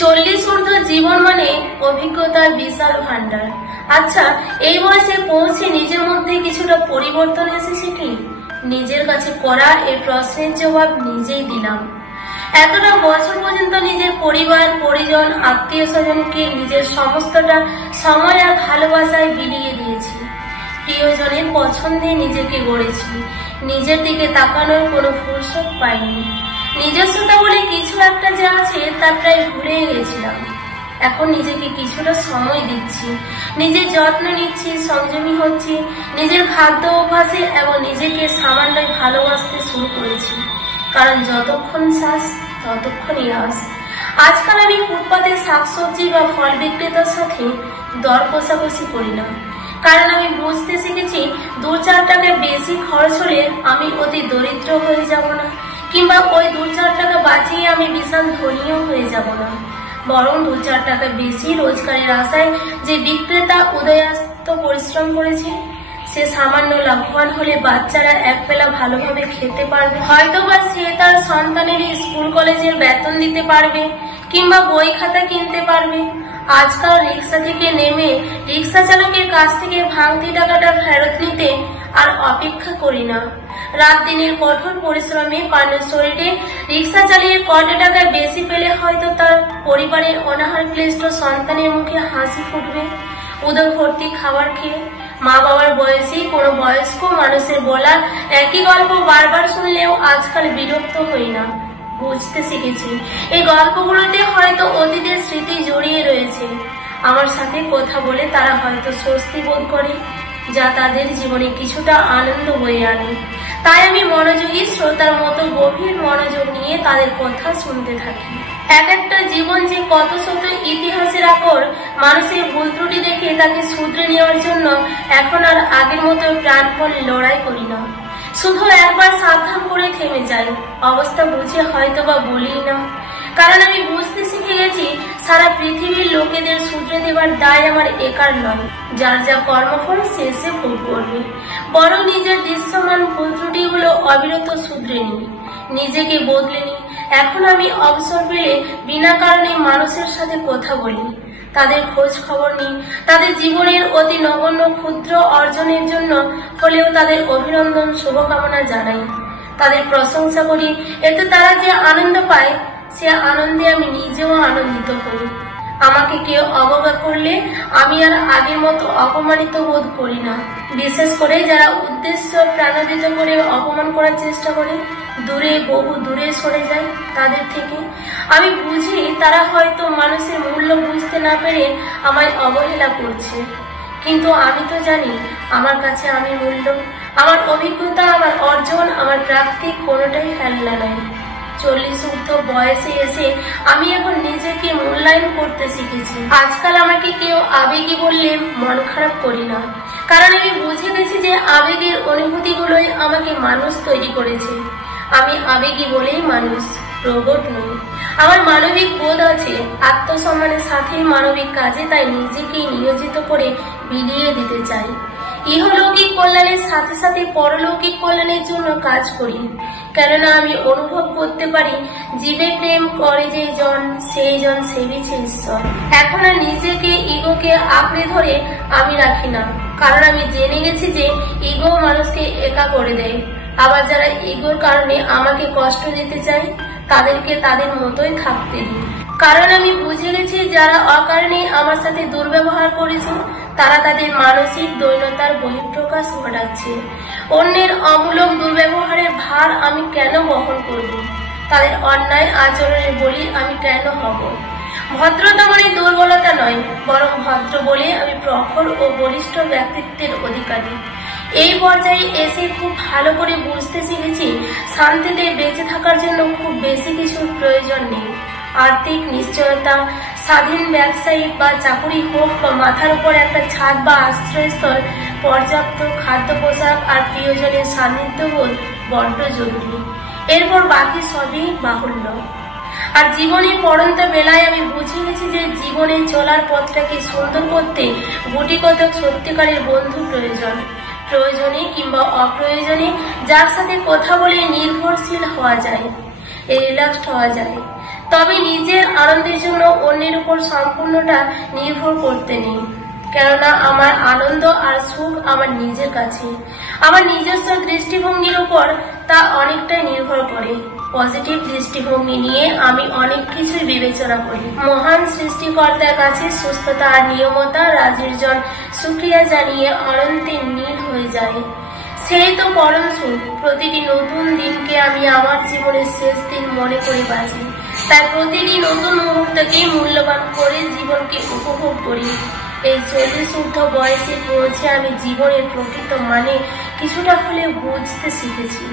40 ঊর্ধ্ব জীবন মানে অভিজ্ঞতার বিশাল ভান্ডার। আচ্ছা, এই বয়সে পৌঁছে নিজের মধ্যে কিছুটা পরিবর্তন এসেছে কি? নিজের কাছে করা এই প্রশ্নের জবাব নিজেই দিলাম। এতটা বছর পর্যন্ত নিজের পরিবার, পরিজন, আত্মীয় স্বজনকে নিজের সমস্তটা সময় আর ভালোবাসায় বিলিয়ে দিয়েছি। প্রিয়জনের পছন্দে নিজেকে গড়েছি। নিজের দিকে তাকানোর কোনো ফুরসত পাইনি। নিজস্বতা বলে কিছু একটা যে আছে তা প্রায় ভুলে গেছিলাম। এখন নিজেকে কিছুটা সময় দিচ্ছি, নিজের যত্ন নিচ্ছি, সংযমী হচ্ছি, নিজের খাদ্য অভ্যাসে এবং নিজেকে সামান্য ভালোবাসতে শুরু করেছি। কারণ যতক্ষণ শ্বাস ততক্ষণই আস। আজকাল আমি ফুটপাতের শাকসবজি বা ফল বিক্রেতার সাথে দর কষাকষি করি না। কারণ আমি বুঝতে শিখেছি 2-4 টাকা বেশি খরচ হলে আমি অতি দরিদ্র হয়ে যাব না, কিংবা ওই 2-4 টাকা বাঁচিয়ে আমি বিশাল ধনীও হয়ে যাব না। বরং 2-4 টাকা বেশি রোজগারের আশায় যে বিক্রেতা উদয়াস্ত পরিশ্রম করেছে, সে সামান্য লাভবান হলে বাচ্চারা একবেলা ভালোভাবে খেতে পারবে, হয়তোবা সে তার সন্তানের স্কুল কলেজের বেতন দিতে পারবে, কিংবা বই খাতা কিনতে পারবে। আজকাল রিক্সা থেকে নেমে রিক্সা চালকের কাছ থেকে ভাঙতি টাকাটা ফেরত নিতে আর অপেক্ষা করি না। রাত দিনের কঠোর পরিশ্রমে পানের শরীরে রিক্সা চালিয়ে কটা টাকা বেশি পেলে হয়তো তার পরিবারের অনাহার ক্লিষ্ট সন্তানের মুখে হাসি ফুটবে। উদর ভর্তি খাবার খেয়ে মা বাবার বয়সী কোনো বয়স্ক মানুষের বলা একই গল্প বারবার শুনলেও আজকাল বিরক্ত হই না। বুঝতে শিখেছি এই গল্পগুলোতে হয়তো অতীতের স্মৃতি জড়িয়ে রয়েছে। আমার সাথে কথা বলে তারা হয়তো স্বস্তি বোধ করে, যা তাদের জীবনে কিছুটা আনন্দ বয়ে আনে। তাই আমি মনোযোগী শ্রোতার মতো গভীর মনোযোগ নিয়ে তাদের কথা শুনতে থাকি। এক একটা জীবন যে কত শত ইতিহাসের আকর। মানুষের ভুল ত্রুটি দেখে তাকে শুধরে নেওয়ার জন্য এখন আর আগের মতো প্রাণপণ লড়াই করি না। শুধু একবার সাবধান করে থেমে যাই, অবস্থা বুঝে হয়তোবা বলি না। কারণ আমি বুঝতে শিখে গেছি সারা পৃথিবীর লোকেদের শুধরে দেবার দায় আমার একার নয়। যার যা কর্মফল শেষে ভোগ করবে। বরং নিজের দৃশ্যমান ভুল ত্রুটিগুলো অবিরত শুধরে নিই, নিজেকে বদলে নিই। এখন আমি অবসর পেলে বিনা কারণে মানুষের সাথে কথা বলি, তাদের খোঁজ খবর নিই, তাদের জীবনের অতি নগণ্য ক্ষুদ্র অর্জনের জন্য হলেও তাদের অভিনন্দন শুভকামনা জানাই, তাদের প্রশংসা করি। এতে তারা যে আনন্দ পায় সে আনন্দে আমি নিজেও আনন্দিত হই। আমাকে কেউ অবজ্ঞা করলে আমি আর আগের মতো অপমানিত বোধ করি না। বিশেষ করে যারা উদ্দেশ্য প্রাণোদিত করে অপমান করার চেষ্টা করে, দূরে বহু দূরে সরে যায় তাদের থেকে। আমি বুঝি তারা হয়তো মানুষের মূল্য বুঝতে না পেরে আমায় অবহেলা করছে, কিন্তু আমি তো জানি আমার কাছে আমি মূল্য, আমার অভিজ্ঞতা, আমার অর্জন, আমার প্রাপ্তি কোনোটাই ফেলনা নয়। 40 ঊর্ধ্ব বয়সে এসে আমি এখন নিজেকে মূল্যায়ন করতে শিখেছি। আজকাল আমাকে কেউ আবেগী বললে মন খারাপ করি না, কারণ আমি বুঝে গেছি যে আবেগের অনুভূতিগুলোই আমাকে মানুষ তৈরি করেছে। আমি আবেগী বলেই মানুষ, রোবট নই। আমার মানবিক বোধ আছে, আত্মসম্মানের সাথে মানবিক কাজে তাই নিজেকেই নিয়োজিত করে বিলিয়ে দিতে চাই। ইহলৌকিক কল্যাণের সাথে সাথে পরলৌকিক কল্যাণের জন্য কাজ করি। কেননা আমি অনুভব করতে পারি জীবে প্রেম করে যে জন, সেই জন সেবিছে ঈশ্বর। এখন আর নিজেকে ইগোকে আঁকড়ে ধরে আমি রাখি না, কারণ আমি জেনে গেছি যে ইগো মানুষকে একা করে দেয়। আবার যারা ইগোর কারণে আমাকে কষ্ট দিতে চায় তাদেরকে তাদের মতোই থাকতে দিই। কারণ আমি বুঝে গেছি যারা অকারণে আমার সাথে দুর্ব্যবহার করেছে তারা তাদের মানসিক দৈন্যতার বহিঃপ্রকাশ ঘটাচ্ছে। অন্যের অমূলক দুর্ব্যবহারের ভার আমি কেন বহন করব? তাদের অন্যায় আচরণের বলি আমি কেন হব? ভদ্রতা মানে দুর্বলতা নয়, বরং ভদ্র বলে আমি প্রখর ও বলিষ্ঠ ব্যক্তিত্বের অধিকারী। এই পর্যায়ে এসে খুব ভালো করে বুঝতে শিখেছি শান্তিতে বেঁচে থাকার জন্য খুব বেশি কিছুর প্রয়োজন নেই। আর্থিক নিশ্চয়তা, স্বাধীন ব্যবসায়ী বা চাকুরি হোক বা মাথার উপর একটা ছাদ বা আশ্রয়স্থল, পর্যাপ্ত খাদ্য পোশাক আর প্রিয়জনের সান্নিধ্যবোধ বড্ড জরুরি। এরপর বাকি সবই বাহুল্য। আর জীবনের পড়ন্ত বেলায় আমি বুঝে গেছি যে জীবনে চলার পথটাকে সুন্দর করতে গুটি কতক সত্যিকারের বন্ধু প্রয়োজন। প্রয়োজনে কিংবা অপ্রয়োজনে যার সাথে কথা বলে নির্ভরশীল হওয়া যায়, রিল্যাক্সড হওয়া যায়, তবে নিজের আনন্দের জন্য অন্য উপর সম্পূর্ণটা নির্ভর করতে নেই, কেননা আমার আনন্দ আর সুখ আমার নিজের কাছে, আমার নিজস্ব দৃষ্টিভঙ্গির উপর তা অনেকটাই নির্ভর করে। পজিটিভ দৃষ্টিভঙ্গি নিয়ে আমি অনেক কিছুই বিবেচনা করি। মহান সৃষ্টিকর্তার কাছে সুস্থতা আর নিয়মতা রাজির জন শুকরিয়া জানিয়ে অনন্তের নীল হয়ে যায়। সেই তো পরম সুখ। প্রতিটি নতুন দিনকে আমি আমার জীবনের শেষ দিন মনে করে বাঁচি, তাই প্রতিটি নতুন মুহূর্তকেই মূল্যবান করে জীবনকে উপভোগ করি। এই 40 ঊর্ধ্ব বয়সে পৌঁছে আমি জীবনের প্রকৃত মানে কিছুটা হলেও বুঝতে শিখেছি।